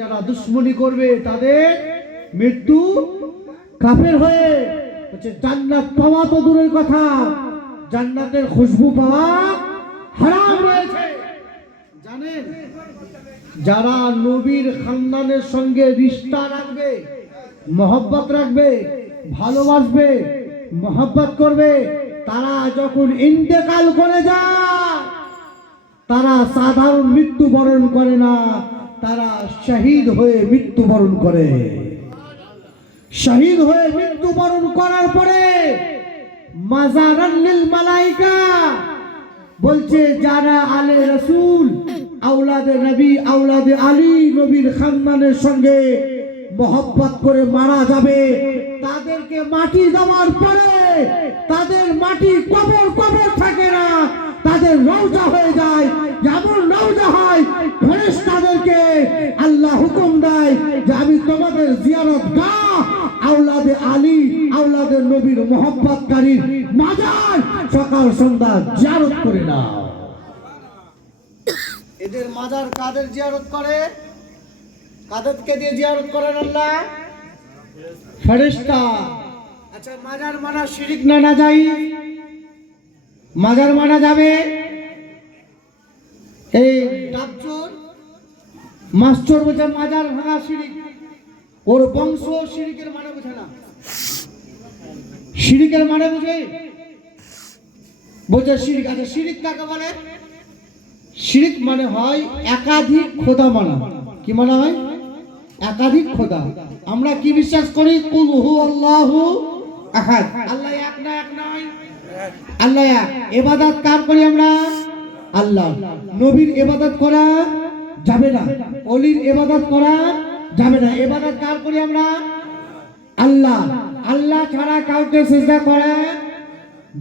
যারা দুশ্মনী করবে তাদের মৃত্যু কাফের হয়ে। বলছে জান্নাত পাওয়া তো দূরের কথা, জান্নাতের খুশবু পাওয়া হারাম রয়েছে। জানেন, যারা নবীর খানদানের সঙ্গে রিশতা রাখবে, মহব্বত রাখবে, ভালোবাসবে, মহব্বত করবে, তারা যখন ইন্তেকাল করে যায় তারা সাধারণ মৃত্যুবরণ করে না, তারা শহীদ হয়ে মৃত্যুবরণ করে। শহীদ হয়ে মৃত্যুবরণ করার পরে মাজারান লিল মালাইকা বলছে যারা আলে রাসূল, আওলাদে নবী, আওলাদে আলী, নবীর খানদানের সঙ্গে মহব্বত করে মারা যাবে, তাদেরকে মাটি দেওয়ার পরে তাদের মাটি কবর কবর থাকে না, তাদের রওজা হয়ে যায়। যেমন রওজা হয়, ফেরেশতাদেরকে আল্লাহ হুকুম দেয় যে আমি তোমাদের জিয়ারত গাহ আওলাদে আলী, আওলাদে নবীর মহব্বতকারীর মাজার সকাল সন্ধ্যা জিয়ারত করে নাও। এদের মাজার কাদের জিয়ারত করে? কাদেরকে দিয়ে জিয়ারত করেন আল্লাহ? ফেরেশতা। আচ্ছা, মাজার মানা শিরিক না না যাই? মাজার মানা যাবে? এই ডাবচোর মাস্টার বলছে মাজার ভাঙা শিরিক, ওর বংশ শিরিকের মানে বুঝে না। শিরিকের মানে বুঝে? বলছে শিরিক। আচ্ছা, শিরিক কাকে বলে? শিরিক মানে হয় একাধিক খোদা মানা। কি মানা হয়? একাধিক খোদা। আমরা কি বিশ্বাস করি? কুল হু আল্লাহু আহাদ, আল্লাহ এক না? এক নয়, আল্লাহ এক। ইবাদত কার করি আমরা? আল্লাহ। নবীর ইবাদত করা যাবে না, ওলির ইবাদত করা যাবে না। ইবাদত কার করি আমরা? আল্লাহ। আল্লাহ ছাড়া কাউকে সিজদা করা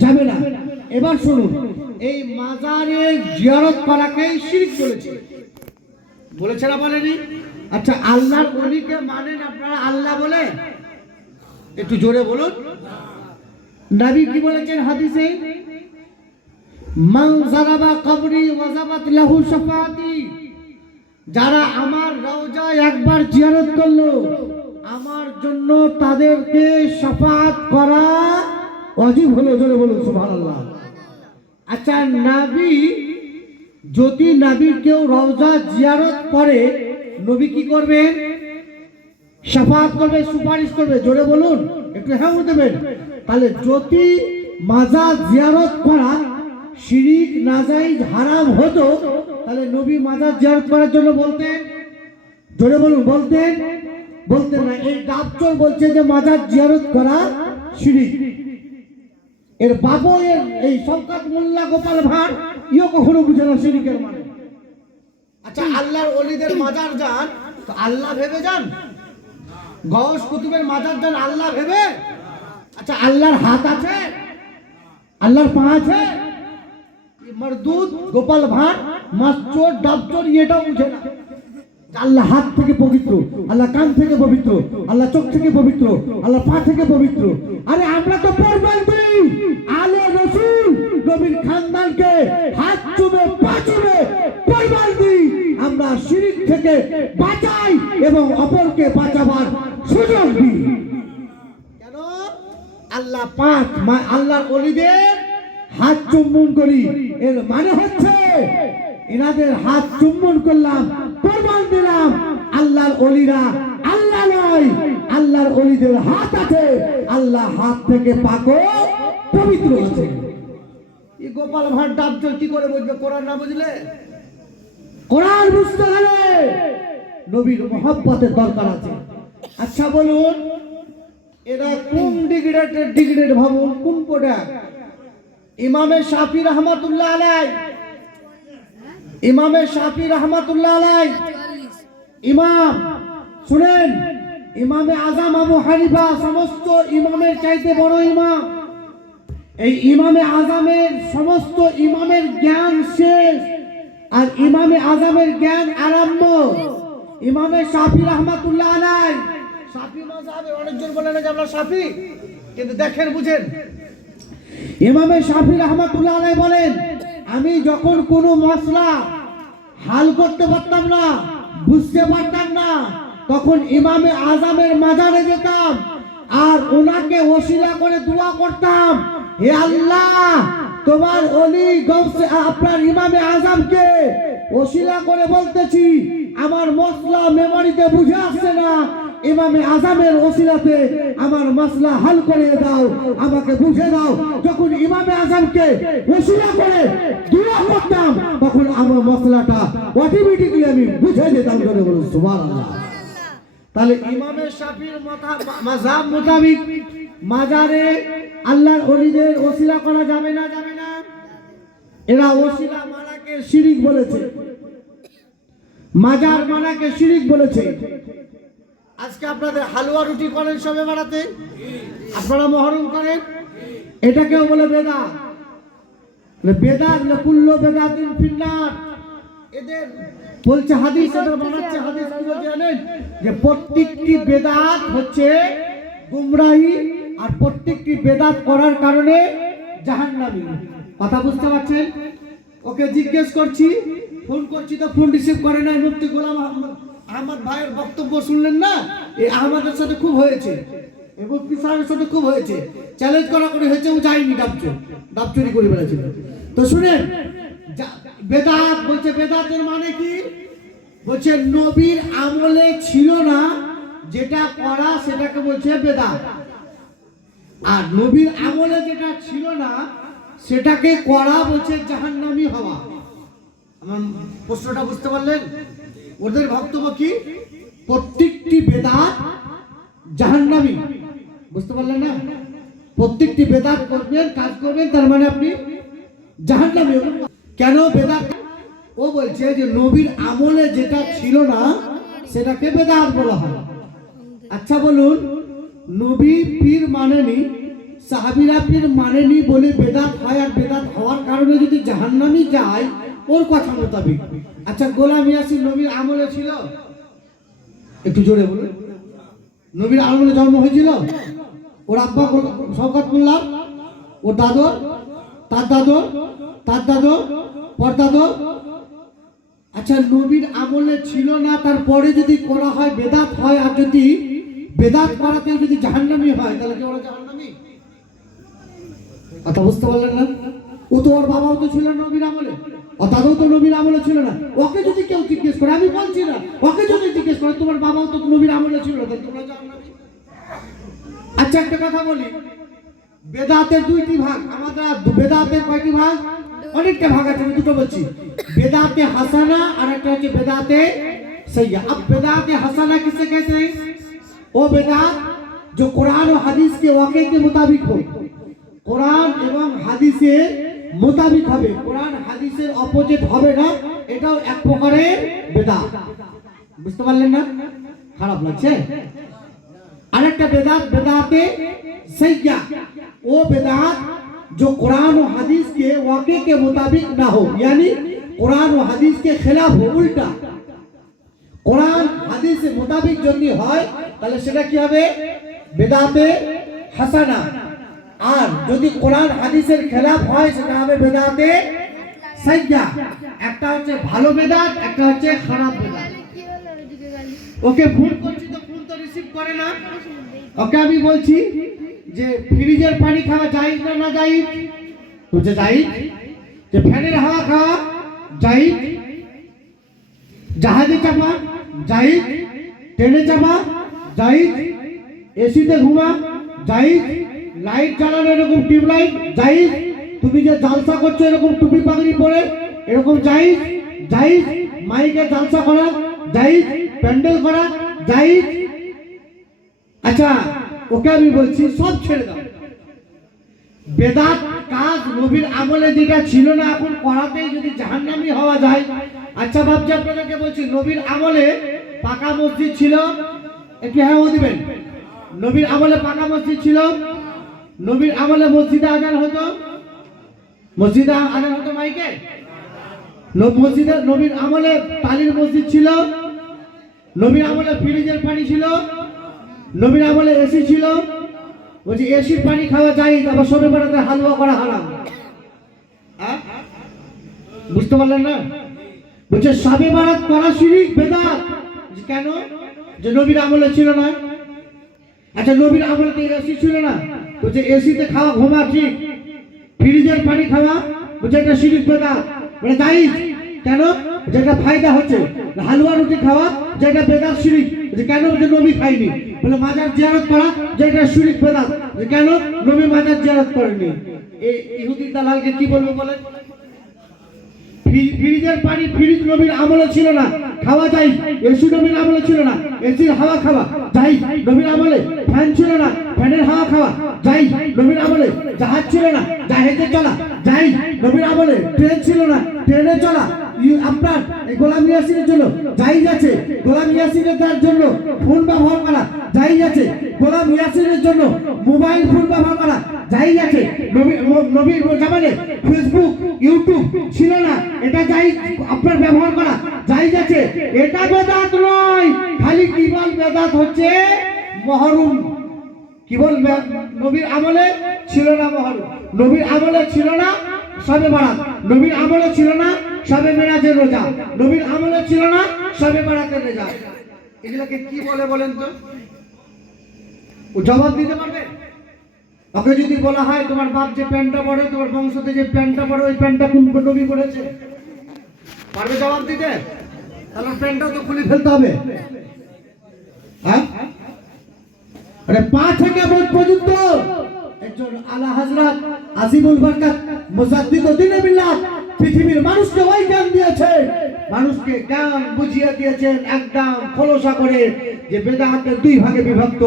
যাবে না। এবার শুনুন, এই মাজারে জিয়ারত করাকেই শিরক বলেছে। বলেছে না বলেনি? আচ্ছা, আল্লাহর ওলিকে মানেন আপনারা আল্লাহ বলে? একটু জোরে বলুন। নবী কি বলেছেন হাদিসে? মান যারাবা কবরি ওয়াজাবাত লাহু শাফাআতি, যারা আমার রওজায় একবার জিয়ারত করলো আমার জন্য তাদেরকে শাফাআত করা ওয়াজিব হলো। জোরে বলুন সুবহানাল্লাহ। আচ্ছা, নবী যদি নবীর কেউ রওজা জিয়ারত করে, নবী কি করবে? শাফাআত করবে, সুপারিশ করবে। জোরে বলুন, একটু হ্যাঁ দেবেন। তাহলে যদি মাজার জিয়ারত করা শিরিক নাজাইজ হারাম হতো, তাহলে নবী মাজার জিয়ারত করার জন্য বলতেন? জোরে বলুন, বলতেন? বলতেন না। এই ডাবচোর বলছে যে মাজার জিয়ারত করা শিরিক। এর বাবু এই শওকত মোল্লা গোপাল ভাঁড় ইও কখনো বুঝে না শিরিকের মানে। আচ্ছা, আল্লাহর ওলিদের মাজার যান তো আল্লাহ ভেবে যান? গৌস কুতুবের মাজার যান আল্লাহ ভেবে? আচ্ছা, আল্লাহর হাত আছে? আল্লাহর পা আছে? মরদুদ গোপাল ভাঁড় মাস্টার ডাবচোর এটাও বুঝে না। আল্লাহ হাত থেকে পবিত্র, আল্লাহ কান থেকে পবিত্র, আল্লাহ চোখ থেকে পবিত্র, আল্লাহ পা থেকে পবিত্র। আরে আমরা তো প্রমাণ দিই আলে রাসূল নবীর খানদানকে হাত চুমে পা চুমে প্রমাণ দিই আমরা শিরিক থেকে বাঁচাই এবং অপরকে বাঁচাবার সুযোগ দিই। কেন? আল্লাহ পাক, আল্লাহর ওলিদের হাত চুম্বন করি, এর মানে হচ্ছে এনাদের হাত চুম্বন করলাম, প্রমাণ দিলাম আল্লাহর ওলিরা আল্লাহ নয়, আল্লাহর ওলিদের হাত আছে, আল্লাহ হাত থেকে পাকো পবিত্র আছে। এই গোপাল ভাঁড় ডাবচোর কি করে বুঝবে কোরআন না বুঝলে? কোরআন বুঝতে হলে নবীর মহব্বতের দরকার আছে। আচ্ছা বলুন, এরা কোন ডিগ্রেড ভাবুন, কোন কোটা? ইমামে শাফি রহমাতুল্লাহ আলাইহি, ইমামে শাফি রহমাতুল্লাহ আলাইহি ইমাম, শুনেন, ইমামে আজম আবু হানিফা সমস্ত ইমামের চাইতে বড় ইমাম। এই ইমামে আজমের সমস্ত ইমামের জ্ঞান শেষ আর ইমামে আজমের জ্ঞান আরম্ভ। ইমামে শাফি রহমাতুল্লাহ আলাইহি, শাফি মাযহাবের অনেকজন বলে না যে আমরা শাফি, কিন্তু দেখেন বুঝেন, ইমামে শাফি রহমাতুল্লাহ আলাইহি বলেন আমি যখন কোনো মশলা হাল করতে পারতাম না, বুঝতে পারতাম না, তখন ইমামে আজমের মাজারে যেতাম আর ওনাকে ওসিলা করে দোয়া করতাম, হে আল্লাহ তোমার ওলি গৌসে আপনার ইমামে আজমকে ওসিলা করে বলতেছি, আমার মসলা মেমোরিতে বুঝে আসছে না, ইমামে আজমের ওসিলাতে আমার মাসলা হাল করে দাও, আমাকে বুঝে দাও। যখন ইমামে আজমকে ওসিলা করে দোয়া করতাম তখন আমার মসলাটা অটোমেটিক্যালি আমি বুঝে যেতাম। করে বলুন সুবহানাল্লাহ। তাহলে ইমামে শাফির মাযহাব মোতাবেক মাজারে আল্লাহর ওলিদের ওসিলা করা যাবে না? যাবে না। এরা ওসিলা মানাকে শিরিক বলেছে, মাজার মানাকে শিরিক বলেছে। আজকে আপনাদের হালুয়া রুটি করেন সবে বাড়াতে, আপনারা মহরম করেন, এটাকেও বলে বেদাত। বেদাত কুল্লু বেদাতিন ফিন্নার। এদের বলছে হাদিস, এদের বানাচ্ছে হাদিস কি বলতে জানেন? যে প্রত্যেকটি বেদাত হচ্ছে গুমরাহি আর প্রত্যেকটি বেদাত করার কারণে জাহান্নামী। কথা বুঝতে পারছেন? ওকে জিজ্ঞেস করছি, ফোন করছি তো ফোন রিসিভ করে নাই। মুফতি গোলাম আহমদ ভাইয়ের বক্তব্য শুনলেন না? এই আহমদের সাথে খুব হয়েছে, এই মুফতি সাহেবের সাথে খুব হয়েছে, চ্যালেঞ্জ করা করে হয়েছে, ও যায়নি, ডাবচুরি করে বেড়াচ্ছিল। তো শুনেন, বেদাত বলছে, বেদাতের মানে কি? বলছে নবীর আমলে ছিল না যেটা করা সেটাকে বলছে বেদাত, আর নবীর আমলে যেটা ছিল না সেটাকে করা বলছে জাহান্নামী হওয়া। আমার প্রশ্নটা বুঝতে পারলেন? ওদের বক্তব্য কি? প্রত্যেকটি বেদাত জাহান্নামী। বুঝতে পারলেন না? প্রত্যেকটি বেদাত করবেন, কাজ করবেন, তার মানে আপনি জাহান্নামী। কেন বেদাত? ও বলছে যে নবীর আমলে যেটা ছিল না সেটাকে বেদাত বলা হয়। আচ্ছা বলুন, নবী পীর মানেনি, সাহাবীরা পীর মানেনি বলে বেদাত হয়, আর বেদাত হওয়ার কারণে যদি জাহান্নামী যায় ওর কথা মোতাবেক। আচ্ছা গোলাম ইয়াসিন নবীর আমলে ছিল? একটু জোরে বলুন। নবীর আমলে জন্ম হয়েছিল? ওর আব্বা শওকত মোল্লা, ওর দাদর, তার দাদর, তার দাদর, পরদাদর। আচ্ছা নবীর আমলে ছিল না, তারপরে যদি করা হয় বেদাত হয়, আর যদি বেদাত করাতে যদি জাহান্নামী হয় তাহলে কি ওরা জাহান্নামী? কথা বুঝতে পারলেন না? ও তো ওর বাবাও তো ছিল নবীর আমলে, ও দাদাও তো নবীর আমলে ছিল না। ওকে যদি কেউ জিজ্ঞেস করে, আমি বলছি না, ওকে যদি জিজ্ঞেস করে তোমার বাবাও তো নবীর আমলে ছিল, তাহলে তোমরা জাহান্নামী। আচ্ছা একটা কথা বলি, বেদাতের দুইটি ভাগ। আমাদের বেদাতের কয়টি ভাগ? অনেকটা ভাগ আছে, আমি দুটো বলছি। বেদাতে হাসানা আর একটা হচ্ছে বেদাতে सैया। अब बेदात हसना किसे कहते हैं? वो बेदात जो कुरान और हदीस के वाक़े के मुताबिक हो, कुरान एवं হাদিসের মোতাবিক হবে, কোরআন হাদিসের অপোজিট হবে না, এটাও এক প্রকারের বেদাত। বুঝতে পারলেন না? খারাপ লাগছে? আরেকটা বেদাত বেদাতে सैया, वो बेदात जो कुरान और हदीस के वाक़े के मुताबिक ना हो, यानी कुरान और हदीस के खिलाफ हो, उल्टा। কোরআন হাদিসের মোতাবেক যদি হয় তাহলে সেটা কি হবে? বেদাতে হাসানা। আর যদি কোরআন হাদিসের খেলাফ হয় সেটা হবে বেদাতে সাইয়্যা। একটা হচ্ছে ভালো বেদাত, একটা হচ্ছে খারাপ বেদাত। ওকে ফোন করছি তো ফোন তো রিসিভ করে না। ওকে আমি বলছি যে ফ্রিজের পানি খাওয়া জায়েজ না না জায়েজ? বলছে জায়েজ। যে ফ্যানের হাওয়া খাওয়া জায়েজ, জাহাজে চাপা জায়েজ, ট্রেনে চাপা জায়েজ, এসিতে ঘুমা জায়েজ, লাইট জ্বালানো এরকম টিউবলাইট জায়েজ, তুমি যে জালসা করছো এরকম টুপি পাগড়ি পরে এরকম জায়েজ, জায়েজ, মাইকে জালসা করা জায়েজ, প্যান্ডেল করা জায়েজ। আচ্ছা ওকে আমি বলছি সব ছেড়ে দাও। বেদাত কাজ নবীর আমলে যেটা ছিল না এখন করাতেই যদি জাহান্নামী হওয়া যায়। আচ্ছা ভাবছি আপনাদেরকে বলছি, নবীর আমলে পাকা মসজিদ ছিল? একটু হ্যাঁ দিবেন। নবীর আমলে পাকা মসজিদ ছিল? নবীর আমলে মসজিদে আজান হতো? মসজিদে আজান হতো মাইকে? মসজিদে নবীর আমলে টালির মসজিদ ছিল? নবীর আমলে ফ্রিজের পানি ছিল? নবীর আমলে এসি ছিল? বলছি এসির পানি খাওয়া যায়, আবার শবে বরাতে হালুয়া করা হারাম। বুঝতে পারলেন না? বলছে শবে বরাত করা শিরক বেদাত। যে কেন? যে নবীর আমলে ছিল না। আচ্ছা নবীর আমলে তো এসি ছিল না, বলছে এসিতে খাওয়া ঘুমা ঠিক, ফ্রিজের পানি খাওয়া বলছে এটা শিরিক বেদাত, মানে জায়েজ। কেন? যেটা ফায়দা হচ্ছে। হালুয়া রুটি খাওয়া যেটা বেদাত শিরিক, যে কেন? যে নবী খায়নি। বলে মাজার জিয়ারত করা যেটা শিরিক বেদাত, যে কেন? নবী মাজার জিয়ারত করেনি। এই ইহুদি দালালকে কি বলবো বলেন? ফ্রিজের পানি ফ্রিজ নবীর আমলে ছিল না, খাওয়া যায়। এসি নবীর আমলে ছিল না, এসির হাওয়া খাওয়া যায় নবীর আমলে। ফ্যান ছিল না, ফ্যানের হাওয়া খাওয়া যায় নবীর আমলে। জাহাজ ছিল না, জাহাজে চলা যায় নবীর আমলে। ট্রেন ছিল না, ট্রেনে চলা আপনার গোলাম ইয়াসিনের জন্য জায়েজ আছে। গোলাম ইয়াসিনের জন্য ফোন ব্যবহার করা জায়েজ আছে। গোলাম ইয়াসিনের জন্য মোবাইল ফোন ব্যবহার করা জায়েজ আছে। নবীর জামানে ফেসবুক ইউটিউব ছিল না, এটা জায়েজ আপনার ব্যবহার করা জায়েজ আছে। এটা বেদাত নয়। খালি কি বল বেদাত হচ্ছে মহরম। কি বল? নবীর আমলে ছিল না মহরম, নবীর আমলে ছিল না শবে বরাত, নবীর আমলে ছিল না শবে মেরাজের রোজা, নবীর আমলে ছিল না শবে বরাতের রোজা। এগুলোকে কি বলে বলেন তো? ও জবাব দিতে পারবে? ওকে যদি বলা হয় তোমার বাপ যে প্যান্টটা পরে, তোমার বংশতে যে প্যান্টটা পরে, ওই প্যান্টটা কোন নবী পরেছে? পারবে জবাব দিতে? তাহলে প্যান্টটাও তো খুলে ফেলতে হবে। হ্যাঁ, আরে পা থেকে মুখ পর্যন্ত একজন আলা হযরত আজিমুল বরকত মুজাদ্দিদুদ্দিন মিল্লাত পৃথিবীর মানুষকে ওই জ্ঞান দিয়েছে, মানুষকে জ্ঞান বুঝিয়ে দিয়েছেন একদম খোলসা করে, যে বেদাতের দুই ভাগে বিভক্ত।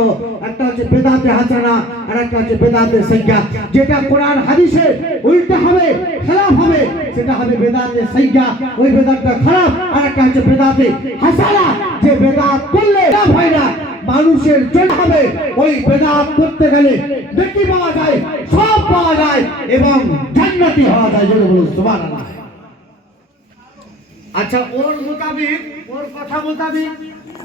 একটা হচ্ছে বেদাতে হাসানা, আর একটা হচ্ছে বেদাতে সাইয়্যা। যেটা কোরআন হাদিসে উল্টা হবে, খেলাফ হবে, সেটা হবে বেদাতে সাইয়্যা, ওই বেদাতটা খারাপ। আর একটা হচ্ছে বেদাতে হাসানা, যে বেদাত করলে লাভ হয় না, মানুষের জন্য হবে। ওই বেদাত করতে গেলে নেকি পাওয়া যায়, সব পাওয়া যায় এবং জান্নাতি হওয়া যায়। যেটা বলুন সুবহানাল্লাহ। আচ্ছা ওর মোতাবিক, ওর কথা মোতাবিক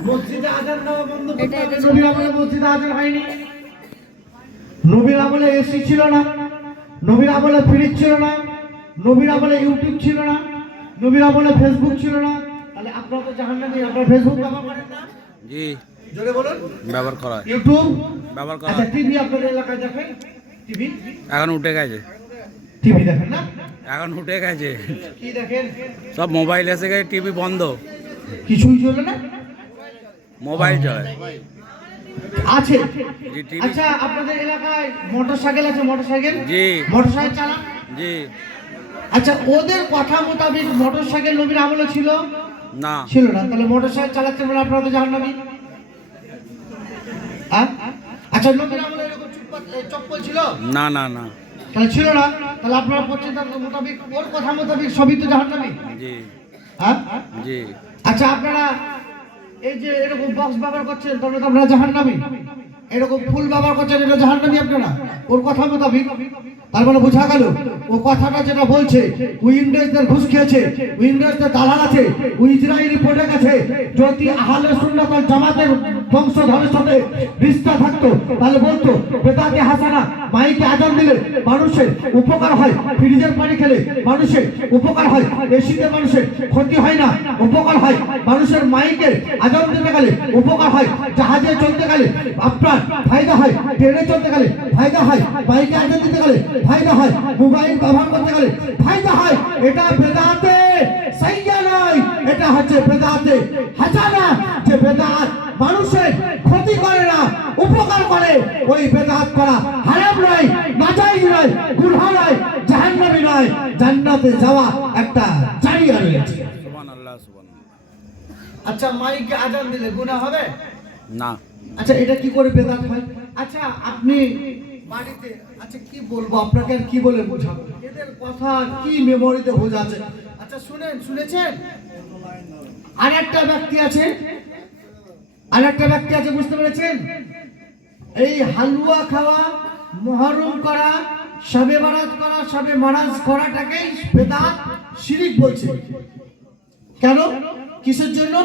মসজিদে আযান দেওয়া বন্ধ করতে হবে। নবীর আমলে মসজিদে আযান হয়নি, নবীর আমলে এসি ছিল না, নবীর আমলে ফ্রিজ ছিল না, নবীর আমলে ইউটিউব ছিল না, নবীর আমলে ফেসবুক ছিল না। তাহলে আপনারা তো জাহান্নামী। আপনারা ফেসবুক ব্যবহার করেন না? জি, জোরে বলুন। ব্যবহার করা। ইউটিউব ব্যবহার করা। আচ্ছা টিভি আপনাদের এলাকায় দেখেন? টিভি এখন উঠে গেছে। টিভি দেখেন না? এখন উঠে গেছে, কি দেখেন? সব মোবাইল এসে গেছে, টিভি বন্ধ, কিছুই চলে না, মোবাইল চলে আছে। জি, টিভি। আচ্ছা আপনাদের এলাকায় মোটরসাইকেল আছে? মোটরসাইকেল, জি, মোটরসাইকেল চালান? জি। আচ্ছা ওদের কথা মোতাবেক মোটরসাইকেল নবীর আমলে ছিল না, ছিল না? তাহলে মোটরসাইকেল চালাচ্ছেন বলে আপনারা তো জাহান্নামী। আচ্ছা নবীর আমলে এরকম চপ্পল ছিল? না, না, না। তাহলে ছিল না, তাহলে আপনারা পশ্চিমবঙ্গ মোতাবেক ওর কথা মোতাবেক সবই তো জাহান্নামী। জি, হ্যাঁ, জি। আচ্ছা আপনারা এই যে এরকম বক্স ব্যবহার করছেন, তাহলে তো আপনারা জাহান্নামী। এরকম ফুল ব্যবহার করছেন, এটা জাহান্নামী আপনারা ওর কথা মোতাবেক। তার মানে বোঝা গেল ও কথাটা যেটা বলছে, ওই ইংরেজদের ঘুষ খেয়েছে, ওই ইংরেজদের দালাল আছে, ওই ইসরায়েলি প্রোডাক্ট আছে। যদি আহলে সুন্নাত ওয়াল জামাতের বংশধরের সাথে রিশতা থাকতো, তাহলে বলতো বেদাতে হাসানা, মাইকে আজান দিলে মানুষের উপকার হয়, ফ্রিজের পানি খেলে মানুষের উপকার হয়, এসিতে মানুষের ক্ষতি হয় না, উপকার হয়। মানুষের মাইকে আজান দিতে গেলে উপকার হয়, জাহাজে চলতে গেলে আপনার ফায়দা হয়, ট্রেনে চলতে গেলে ফায়দা হয়, মাইকে আজান দিতে গেলে ফায়দা হয়, মোবাইল ব্যবহার করতে গেলে ফায়দা হয়। এটা বেদাতে সাইয়্যা নয়, এটা হচ্ছে বেদাতে হাসানা। যে বেদাত মানুষের ক্ষতি করে না, উপকার করে, ওই বেদাত করা হারাম নয়, নাজায়েজ নয়, গুনাহ নয়, জাহান্নামী নয়, জান্নাতে যাওয়া একটা জায়গা রয়েছে। সুবহানাল্লাহ, সুবহানাল্লাহ। আচ্ছা মাইকে আজান দিলে গুনাহ হবে না। আচ্ছা এটা কি করে বেদাত হয়? আচ্ছা আপনি বাড়িতে, আচ্ছা কি বলবো আপনাকে, আর কি বলে বোঝাবো, এদের কথা কি মেমোরিতে বোঝা আছে। আচ্ছা শুনেছেন আর একটা ব্যক্তি আছে, আর একটা ব্যক্তি আছে, বুঝতে পেরেছেন? এই হালুয়া খাওয়া, মুহররম করা, শবে বরাত করা, শবে মারাজ করাটাকেই বেদাত শিরিক বলছে। কেন? কিসের জন্য?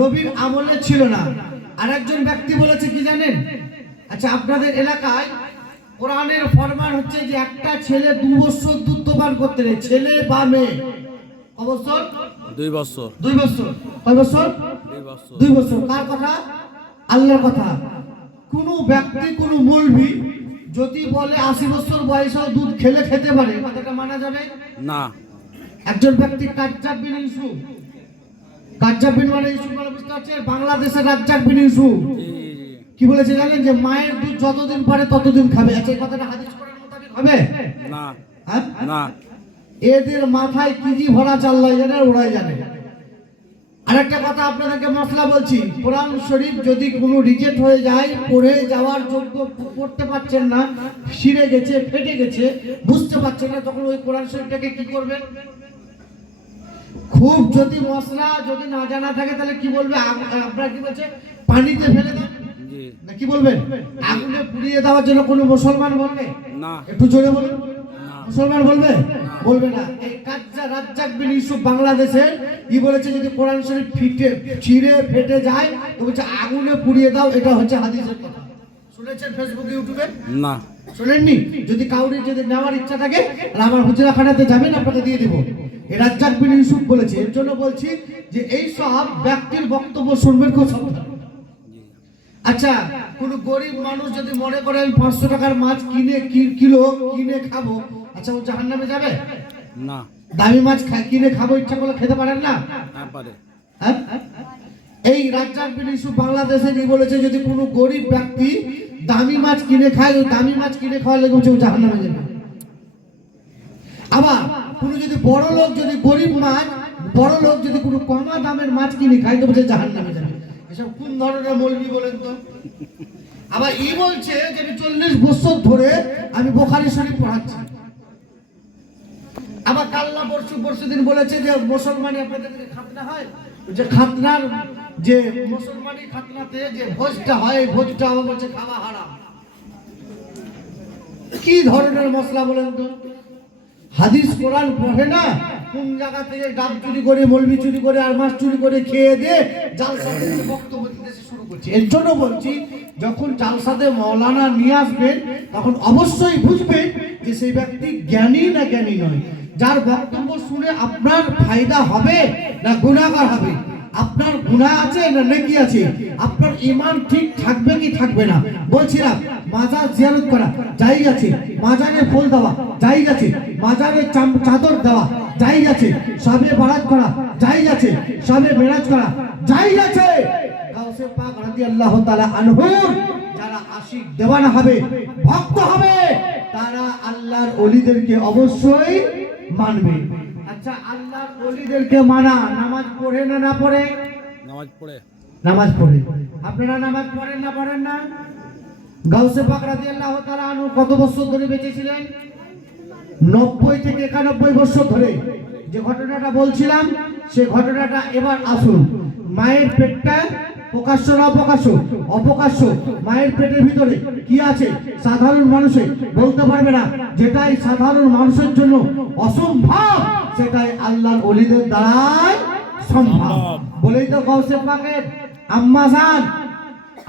নবীর আমলে ছিল না। আরেকজন ব্যক্তি বলেছে কি জানেন? আচ্ছা আপনাদের এলাকায় কোরআনের ফরমান হচ্ছে যে একটা ছেলে 2 বছর দুধ পান করতে নেই, ছেলে বা মেয়ে। ক বছর? 2 বছর। 2 বছর। কয় বছর? 2 বছর 2 বছর। কার কথা? আল্লাহর কথা। কোনো ব্যক্তি, কোনো মৌলভী যদি বলে 80 বছর বয়সেও দুধ খেতে পারে, কথাটা মানা যাবে? না একজন ব্যক্তি কাজ্জাব বিন ইউসুফ, কাজ্জাব বিন মানে ইউসুফ মানে বুঝতে পারছেন, বাংলাদেশের রাজ্জাক বিন ইউসুফ জি কি বলেছে জানেন? যে মায়ের দুধ যতদিন পারে ততদিন খাবে। আচ্ছা, এই কথাটা হাদিস কোরআন মোতাবেক হবে? না হ্যাঁ? না এদের মাথায় কি জি ভরা চাল্লাই জানে, ওরাই জানে। আরেকটা কথা আপনাদেরকে মশলা বলছি, কোরআন শরীফ যদি কোনো রিজেক্ট হয়ে যায়, পড়ে যাওয়ার যোগ্য, পড়তে পারছেন না, ছিঁড়ে গেছে, ফেটে গেছে, বুঝতে পারছেন না, তখন ওই কোরআন শরীফটাকে কি করবেন? খুব যদি মশলা যদি না জানা থাকে তাহলে কি বলবে? আপনারা কি বলছে? পানিতে ফেলে দেন জি না, কি বলবেন? আগুনে পুড়িয়ে দেওয়ার জন্য কোনো মুসলমান বলবে? না একটু জোরে বলুন। না মুসলমান বলবে? বলবে না। এই রাজ্জাক বিন ইউসুফ বাংলাদেশের কি বলেছে? যদি কোরআন শরীফ ছিঁড়ে ফেটে যায় তো বলছে আগুনে পুড়িয়ে দাও। এটা হচ্ছে হাদিসের কথা। শুনেছেন ফেসবুকে, ইউটিউবে? না শুনেননি? যদি কাউরি যদি নেওয়ার ইচ্ছা থাকে তাহলে আমার হুজরাখানাতে যাবেন, আপনাকে দিয়ে দেবো। এই রাজ্জাক বিন ইউসুফ বলেছে। এর জন্য বলছি যে এই সব ব্যক্তির বক্তব্য শুনবেন খুব সাবধান। আচ্ছা, কোন গরিব মানুষ যদি মনে করে আমি 500 টাকার মাছ কিলো কিনে খাবো, আচ্ছা ও জাহান্নামে যাবে? না দামি মাছ কিনে খাবো, ইচ্ছা করলে খেতে পারেন না? হ্যাঁ পারে হ্যাঁ? এই রাজ্জাক বিন ইউসুফ বাংলাদেশে কি বলেছে? যদি কোনো গরিব ব্যক্তি দামি মাছ কিনে খায়, ওই দামি মাছ কিনে খাওয়ালে বলছে ও জাহান্নামে যাবে। আবার কোনো যদি বড় লোক, যদি গরিব মাছ, বড় লোক যদি কোনো কমা দামের মাছ কিনে খায় তো বলছে জাহান্নামে যাবে। এসব কোন ধরনের মৌলবি বলেন তো? আবার ই বলছে যে আমি 40 বছর ধরে আমি বুখারী শরীফ পড়াচ্ছি। আবার কাল্লা পরশু দিন বলেছে যে মুসলমানি আপনাদের খাতনা হয়, যে খাতনার যে মুসলমানি খাতনাতে যে ভোজটা হয়, এই ভোজটা আবার বলছে খাওয়া হারাম। কি ধরনের মশলা বলেন তো? হাদিস কোরআন পড়ে না, কোন জায়গা থেকে ডাব চুরি করে, মলবি চুরি করে, আর মাছ চুরি করে খেয়ে দিয়ে জালসাতে বক্তব্য দিতে শুরু করছে। এর জন্য বলছি, যখন জালসাতে মৌলানা নিয়ে আসবেন তখন অবশ্যই বুঝবেন যে সেই ব্যক্তি জ্ঞানী না জ্ঞানী নয়। যার বক্তব্য শুনে আপনার ফায়দা হবে না গুনাহগার হবে, আপনার গুনাহ আছে না নেকি আছে, আপনার ঈমান ঠিক থাকবে কি থাকবে না। বলছিলাম মাজার জিয়ারত করা জায়েজ আছে, মাজারে ফুল দেওয়া জায়েজ আছে, মাজারে চাদর দেওয়া জায়েজ আছে, শবে বারাত করা জায়েজ আছে, শবে মেরাজ করা জায়েজ আছে। গাউসে পাক রাদিয়াল্লাহু তাআলা আনহুর যারা আশিক দেওয়ানা হবে, ভক্ত হবে, তারা আল্লাহর ওলিদেরকে অবশ্যই মানবে। আচ্ছা, আল্লাহর ওলিদেরকে মানা, নামাজ পড়ে না পড়ে? নামাজ পড়ে নামাজ পড়ে। আপনারা নামাজ পড়েন না পড়েন না? গাউসে পাক রাদিয়াল্লাহু তাআলা আনহু কত বছর ধরে বেঁচে ছিলেন? 90 থেকে 91 বছর ধরে। যে ঘটনাটা বলছিলাম সেই ঘটনাটা এবার আসুন। মায়ের পেটটা প্রকাশ্য না অপ্রকাশ্য? অপ্রকাশ্য। মায়ের পেটের ভিতরে কি আছে সাধারণ মানুষে বলতে পারবে না। যেটাই সাধারণ মানুষের জন্য অসম্ভব, সেটাই আল্লাহর ওলিদের দ্বারাই সম্ভব। বলেই তো গাউসে পাকের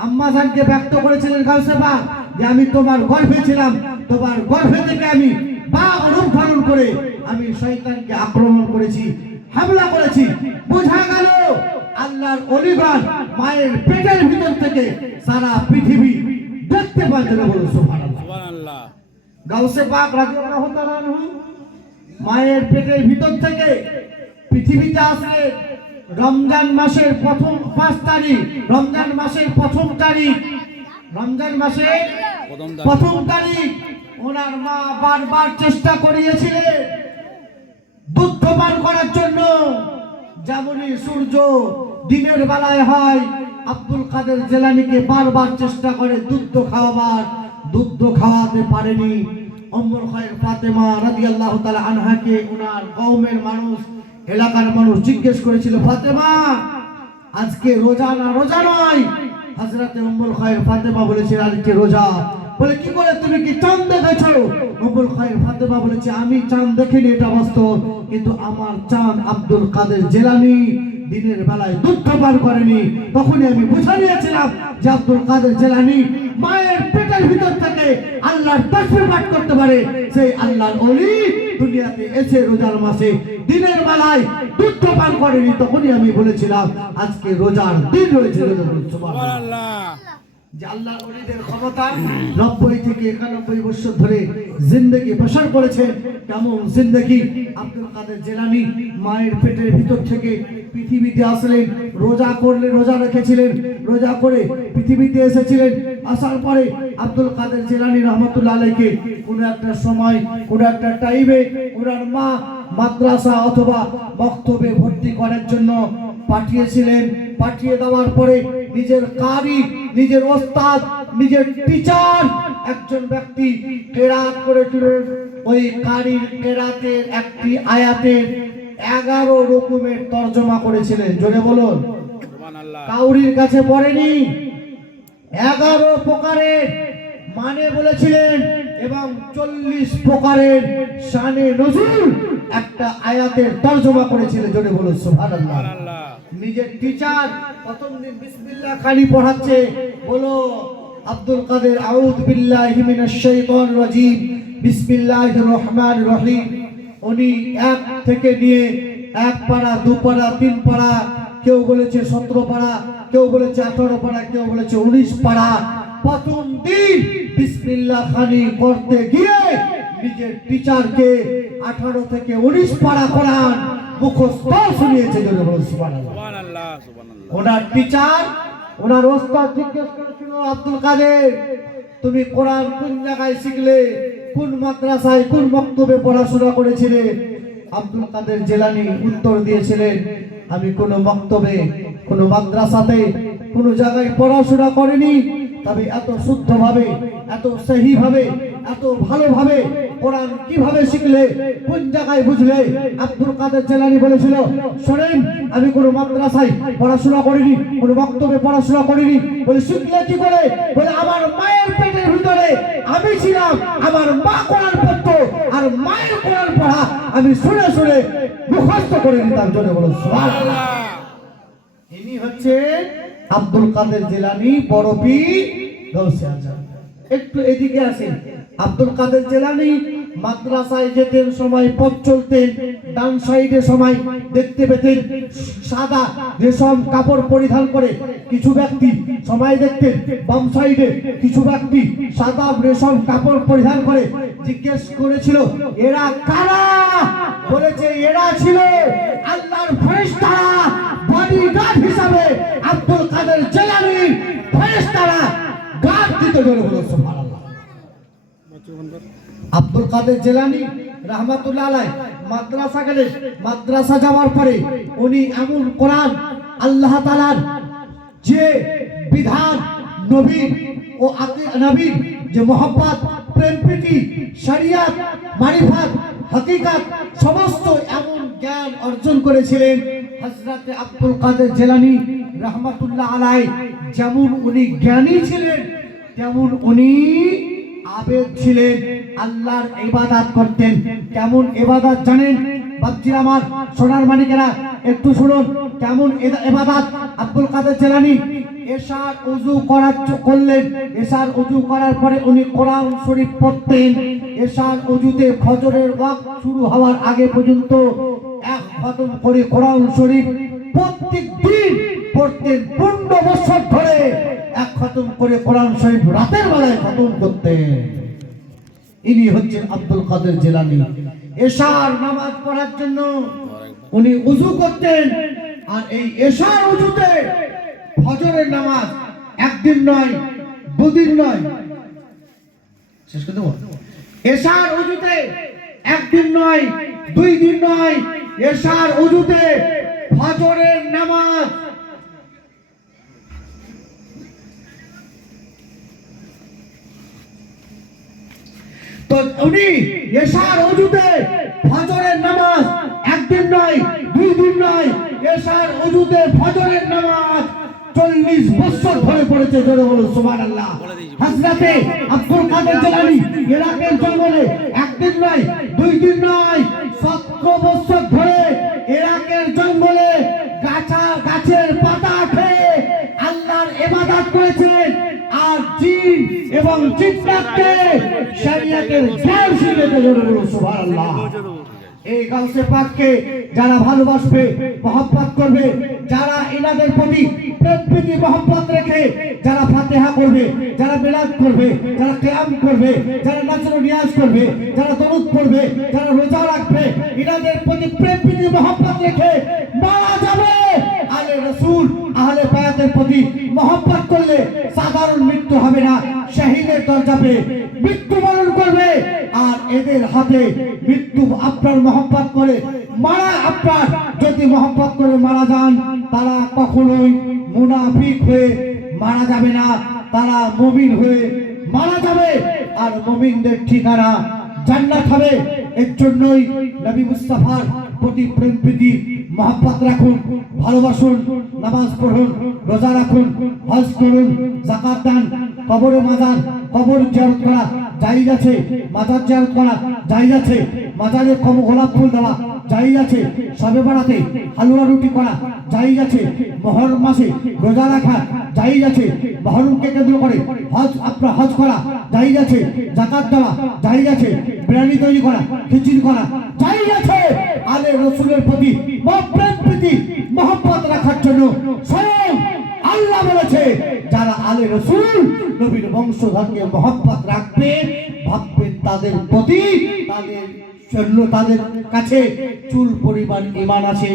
আম্মা জানকে ব্যক্ত করেছিলেন গাউসে পাক যে আমি তোমার গর্ভে ছিলাম, তোমার গর্ভে থেকে আমি বাঘ রূপ ধারণ করে আমি শয়তানকে আক্রমণ করেছি, হামলা করেছি। বোঝা গেল আল্লাহর ওলিগণ মায়ের পেটের ভিতর থেকে সারা পৃথিবী দেখতে পায়। বলুন সুবহানাল্লাহ। সুবহানাল্লাহ। গাউসে পাক রাদিয়াল্লাহু তাআলা আনহু মায়ের পেটের ভিতর থেকে পৃথিবীতে আসলেন রমজান মাসের প্রথম 5 তারিখ, রমজান মাসের প্রথম তারিখ, রমজান মাসের প্রথম তারিখ। ওনার মা বারবার চেষ্টা করিয়েছিলেন দুধ পান করার জন্য। যেমনই সূর্য দিনের বেলায় হয়, আব্দুল কাদের জিলানীকে বারবার চেষ্টা করে দুধ খাওয়াবার, দুধ খাওয়াতে পারেনি। উম্মুল খায়র ফাতেমা রাদিয়াল্লাহু তাআলা আনহাকে ওনার কওমের মানুষ, এলাকার মানুষ জিজ্ঞেস করেছিল, ফাতেমা আজকে রোজা না? রোজা নয়। হযরতে উম্মুল খায়র ফাতেমা বলেছিল আজকে রোজা। বলে কি করে, তুমি কি চাঁদ দেখেছো? উম্মুল খায়র ফাতেমা বলেছে আমি চাঁদ দেখিনি, এটা বাস্তব, কিন্তু আমার চাঁদ আব্দুল কাদের জিলানী দিনের বেলায় দুধ পান করেনি। তখনই আমি বুঝে নিয়েছিলাম যে আব্দুল কাদের জিলানী মায়ের পেটের ভিতর থেকে আল্লাহর তাসবিহ পাঠ করতে পারে, সেই আল্লাহর ওলি দুনিয়াতে এসে রোজার মাসে দিনের বেলায় দুধ পান করেনি, তখনই আমি বলেছিলাম আজকে রোজার দিন রয়েছে। সুবহানাল্লাহ। যে আল্লাহর ওলিদের ক্ষমতা 90 থেকে 91 বছর ধরে জিন্দেগি বসর করেছে। কেমন জিন্দেগি! আব্দুল কাদের জিলানী মায়ের পেটের ভিতর থেকে পৃথিবীতে আসলেন, রোজা করলে রোজা রেখেছিলেন, রোজা করে পৃথিবীতে এসেছিলেন। আসার পরে আব্দুল কাদের জিলানী রহমতুল্লাহ আলাইকে কোন একটা সময় কোন একটা টাইমে ওনার মা মাদ্রাসা অথবা মক্তবে ভর্তি করার জন্য পাঠিয়েছিলেন। পাঠিয়ে দেওয়ার পরে নিজের কারি, নিজের ওস্তাদ, নিজের টিচার একজন ব্যক্তি কেরাত করেছিলেন। ওই কারির কেরাতের একটি আয়াতের 11 রকমের তর্জমা করেছিলেন। জোরে বলুন। সুবহানাল্লাহ। কাউরির কাছে পড়েনি, 11 প্রকারের মানে বলেছিলেন এবং 40 প্রকারের শানে নজুল একটা আয়াতের তর্জমা করেছিলেন। জোরে বলুন সুবহানাল্লাহ। সুবহানাল্লাহ। নিজের টিচার প্রথম দিন বিসমিল্লাহ খালি পড়াচ্ছে, বলো আব্দুল কাদের আউযু বিল্লাহি মিনাশ শাইতানির রাজীম বিসমিল্লাহির রহমানির রহিম। উনি 1 থেকে নিয়ে 1 পারা, 2 পারা, 3 পারা, কেউ বলেছে 17 পারা, কেউ বলেছে 18 পারা, কেউ বলেছে 19 পারা। প্রথম দিন বিসমিল্লাহ খানি করতে গিয়ে নিজের টিচারকে 18 থেকে 19 পারা কোরআন মুখস্থ শুনিয়েছে। জোরে বলুন সুবহানাল্লাহ। সুবহানাল্লাহ। সুবহানাল্লাহ। ওনার টিচার, ওনার ওস্তাদ জিজ্ঞেস করেছিল, আব্দুল কাদের তুমি কোরআন কোন জায়গায় শিখলে, কোন মাদ্রাসায়, কোন মক্তবে পড়াশোনা করেছিলে? আব্দুল কাদের জিলানী উত্তর দিয়েছিলেন, আমি কোন মক্তবে, কোন মাদ্রাসাতে, কোন জায়গায় পড়াশোনা করিনি, তবে এত শুদ্ধভাবে, এত সহিভাবে, এত ভালোভাবে কোরআন কিভাবে শিখলে, কোন জায়গায় বুঝলে? আব্দুল কাদের জিলানী বলেছিল, শোনেন আমি কোন মাদ্রাসায় পড়াশোনা করিনি, কোন বক্তব্যে পড়াশোনা করিনি। বলে শিখলে কি করে? বলে আমার মায়ের পেটের ভিতরে আমি ছিলাম, আমার মা কোরআন পড়তো আর মায়ের কোরআন পড়া আমি শুনে শুনে মুখস্থ করে নিতাম। জন্য বলো সুবহানাল্লাহ। ইনি হচ্ছে আব্দুল কাদের জিলানী, বড় পীর গৌসে আজম। একটু এদিকে আসেন। আব্দুল কাদের জিলানী মাদ্রাসায় যেতেন, সময় পথ চলতেন, ডান সাইডে সময় দেখতে পেতেন সাদা রেশম কাপড় পরিধান করে কিছু ব্যক্তি সময় দেখতেন, বাম সাইডে কিছু ব্যক্তি সাদা রেশম কাপড় পরিধান করে। জিজ্ঞেস করেছিল, এরা কারা? বলেছে এরা ছিল আল্লাহর ফেরেশতারা, বডিগার্ড হিসাবে আব্দুল কাদের জিলানীর ফেরেশতারা গার্ড দিত। জোরে বলুন সুবহানাল্লাহ। আব্দুল কাদের জিলানী রাহমাতুল্লাহ আলাইহি মাদ্রাসা গেলেন। মাদ্রাসা যাওয়ার পরে উনি এমন কোরআন, আল্লাহ তাআলার যে বিধান, নবী ও নবীর যে মহব্বত, প্রেম প্রীতি, শরিয়ত, মারিফত, হাকিকত সমস্ত এমন জ্ঞান অর্জন করেছিলেন হযরত আব্দুল কাদের জিলানী রাহমাতুল্লাহ আলাইহি। যেমন উনি জ্ঞানী ছিলেন, তেমন উনি আবেদ ছিলেন, আল্লাহর ইবাদত করতেন। কেমন ইবাদত জানেন বাপজিরা আমার, সোনার মানিকেরা একটু শুনুন কেমন ইবাদত আব্দুল কাদের জিলানী। এশার ওযু করলেন, এশার ওযু করার পরে উনি কোরআন শরীফ পড়তেন। এশার ওযুতে ফজরের ওয়াক্ত শুরু হওয়ার আগে পর্যন্ত 1 খতম করে কোরআন শরীফ প্রত্যেক দিন পড়তেন। 15 বছর ধরে 1 খতম করে কোরআন শরীফ রাতের বেলায় খতম করতেন। ইনি হচ্ছেন আব্দুল কাদের জিলানী। এশার নামাজ পড়ার জন্য উনি ওযু করতেন, আর এই এশার ওযুতে ফজরের নামাজ একদিন নয়, 2 দিন নয়, শেষ করে দেব। এশার ওযুতে একদিন নয়, 2 দিন নয়, এশার ওযুতে ফজরের নামাজ তো উনি এশার ওযুতে ফজরের নামাজ একদিন নয়, 2 দিন নয়, এশার ওযুতে ফজরের নামাজ 40 বছর ধরে পড়েছে। জোরে বলুন সুবহানাল্লাহ। হযরতে আব্দুল কাদের জিলানী ইরাকের জঙ্গলে একদিন নয়, 2 দিন নয়, 17 বছর ধরে ইরাকের জঙ্গলে গাছের পাতা খেয়ে আল্লাহর ইবাদত করেছেন। আর জিন এবং জিন্নাতকে শরীয়তের জ্ঞান শিখাতে জরুরি। সুবহানাল্লাহ। এই গাউসে পাককে যারা ভালোবাসবে, মহব্বত করবে, যারা ইনাদের প্রতি প্রেম প্রীতি মহব্বত রেখে যারা ফাতিহা করবে, যারা মিলাদ করবে, যারা কিয়াম করবে, যারা নজর নিয়াজ করবে, যারা দরুদ পড়বে, যারা রোজা রাখবে, ইনাদের প্রতি প্রেম প্রীতি মহব্বত রেখে মারা যাবে। আলে রাসূল আহলে বায়াতের প্রতি মহব্বত করলে সাধারণ মৃত্যু হবে না, শহীদের দরজাতে মৃত্যুবরণ করবে। আর এদের হাতে মৃত্যু আপনার মহব্বত করে মারা, আপনার যদি মহব্বত করে মারা যান, তারা কখনোই মুনাফিক হয়ে মারা যাবে না, তারা মুমিন হয়ে মারা যাবে। আর মুমিনদের ঠিকানা জান্নাত হবে। এর জন্যই নবী মুস্তাফার প্রতি প্রেম প্রীতি মহব্বত রাখুন, ভালোবাসুন, নামাজ পড়ুন, রোজা রাখুন, হজ করুন, যাকাত দান, কবরে মাজার, কবর জিয়ারত করা জায়েজ আছে, মাজার জিয়ারত করা জায়েজ আছে, মাজারে গোলাপ ফুল দেওয়া জায়েজ আছে, শবে বরাতে হালুয়া রুটি করা জায়েজ আছে, মুহররম মাসে রোজা রাখা জায়েজ আছে, মুহররমকে কেন্দ্র করে হজ করা জায়েজ আছে, যাকাত দেওয়া জায়েজ আছে, বিরিয়ানি তৈরি করা, খিচুড়ি করা জায়েজ আছে। আলে রাসূলের প্রতি প্রেম প্রীতি মহব্বত রাখার জন্য স্বয়ং আল্লাহ বলেছে, যারা আলে রাসূল নবীর বংশধরকে মহব্বত রাখবে, ভাববে তাদের প্রতি তাদের কাছে চুল পরিমাণ ঈমান আছে।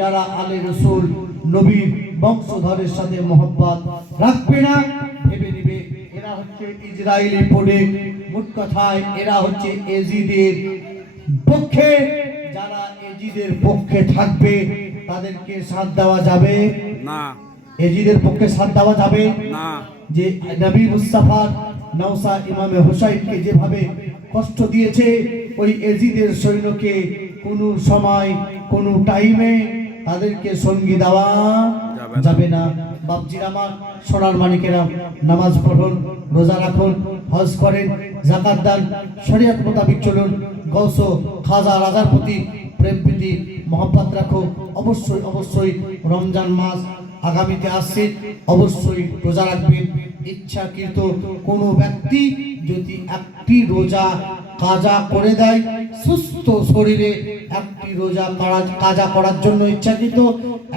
যারা আলে রাসূল নবীর বংশধরের সাথে মহব্বত রাখবে না, ভেবে নেবে এরা হচ্ছে ইসরায়েলি প্রোডাক্ট। মোট কথায় এরা হচ্ছে এজিদের পক্ষে। যারা এজিদের পক্ষে থাকবে তাদেরকে সাথ দেওয়া যাবে না, এজিদের পক্ষে সাথ দেওয়া যাবে না। যে নবী মুস্তাফা নওসা ইমামে হুসাইনকে যেভাবে কষ্ট দিয়েছে, ওই এজিদের সৈন্যকে কোনো সময় কোনো টাইমে তাদেরকে সঙ্গী দেওয়া যাবে না। বাপজির আমার, সোনার মানিকেরা, নামাজ পড়ুন, রোজা রাখুন, হজ করেন, যাকাত দান, শরীয়ত মোতাবেক চলুন, গৌস খাজা রাজার প্রতি প্রেম প্রীতি মহব্বত রাখো। অবশ্যই অবশ্যই রমজান মাস আগামীতে আসছে, অবশ্যই রোজা রাখবেন। ইচ্ছাকৃত কোনো ব্যক্তি যদি একটি রোজা কাজা করে দেয়, সুস্থ শরীরে একটি রোজা কাজা করার জন্য ইচ্ছাকৃত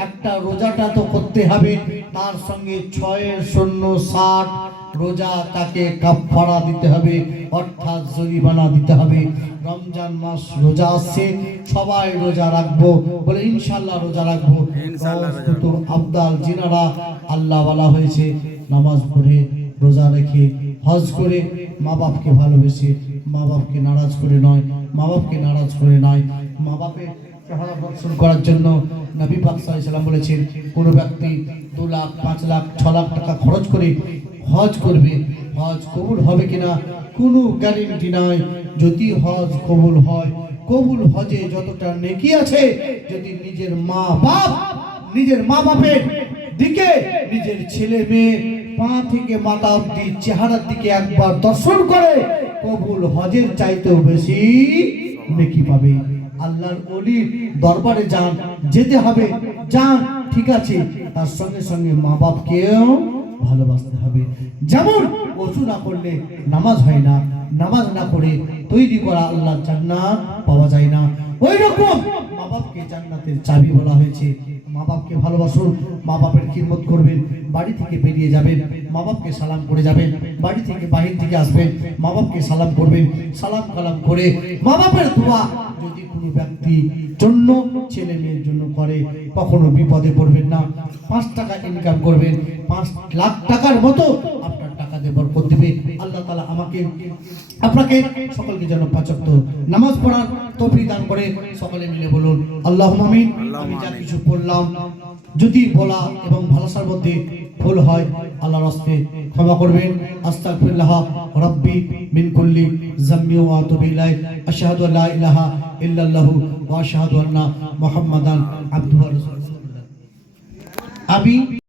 একটা রোজাটা তো করতে হবে, তার সঙ্গে 6/60 রোজা তাকে কাফারা দিতে হবে, অর্থাৎ জরিমানা দিতে হবে। রমজান মাস রোজা আসছে, সবাই রোজা রাখবো, বলে ইনশাআল্লাহ রোজা রাখবো। তো আবদাল জিনারা আল্লাহ ওয়ালা হয়েছে, নামাজ পড়ে, রোজা রেখে, হজ করে, মা বাপকে ভালোবেসে, মা বাপকে নারাজ করে নয়, মা বাপকে নারাজ করে নয়, মা বাপের চেহারা দর্শন করার জন্য নবী পাক সাল্লাল্লাহু আলাইহি ওয়াসাল্লাম বলেছেন, কোন ব্যক্তি 2 লাখ, 5 লাখ, 6 লাখ টাকা খরচ করে হজ করবে, হজ কবুল হবে কিনা কোনো গ্যারান্টি নাই। যদি হজ কবুল হয়, কবুল হজে যতটা নেকি আছে, যদি নিজের মা বাপের দিকে, নিজের ছেলে মেয়ে পা থেকে মাথা অবধি চেহারার দিকে একবার দর্শন করে, কবুল হজের চাইতেও বেশি নেকি পাবে। আল্লাহর ওলির দরবারে যান, যেতে হবে, যান, ঠিক আছে, তার সঙ্গে সঙ্গে মা বাপকেও ভালোবাসতে হবে। যেমন ওযু না করলে নামাজ হয় না, নামাজ না করে তৈরি করা আল্লাহর জান্নাত পাওয়া যায় না, ওই রকম মা বাপকে জান্নাতের চাবি বলা হয়েছে। মা বাপকে ভালোবাসুন, মা বাপের খিদমত করবেন, বাড়ি থেকে বেরিয়ে যাবেন, মা বাপকে সালাম করে যাবেন, বাড়ি থেকে বাহির থেকে আসবেন, মা বাপকে সালাম করবেন, সালাম কালাম করে মা বাপের দোয়া যদি কোনো ব্যক্তি জন্য, ছেলে মেয়ের জন্য করে, কখনো বিপদে পড়বেন না। 5 টাকা ইনকাম করবেন, 5 লাখ টাকার মতো আপনার টাকা দিয়ে বরকত দিবে আল্লাহ তাআলা। আমাকে আপনাকে সকলকে যেন 5 ওয়াক্ত নামাজ পড়ার তৌফিক দান করে। সকলে মিলে বলুন আল্লাহুম্মা আমিন। আমি যা কিছু বললাম যদি বলা এবং ভাষার মধ্যে ভুল হয়, আল্লাহর রাস্তে ক্ষমা করবেন। আস্তাগফিরুল্লাহ রাব্বি মিন কুল্লি যামবি ওয়া আতুবু ইলাইহি। আশহাদু আল্লা ইলাহা ইল্লাল্লাহু ওয়া আশহাদু আন্না মুহাম্মাদান আবদুহু ওয়া রাসূলুহু। আমি